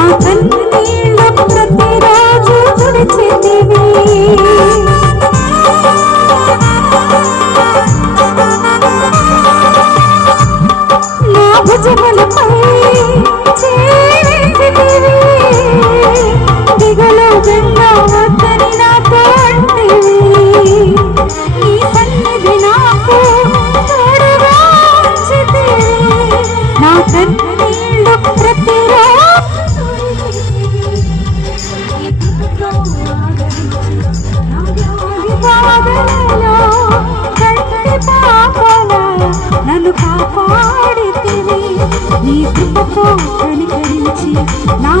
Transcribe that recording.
నా కన్నీళ్ళ ప్రతిరోజు తుడిచితివి నా భుజములపై చేరితివి దిగులు గంగా వద్దని నాతో అంటివి నీ సన్నిధి నాకు తోడుగా ఉంచితివి నా కన్నీళ్ళు ప్రతిరోజు నన్ను కాపాడితివి నీ కృపతో కనికరించి నా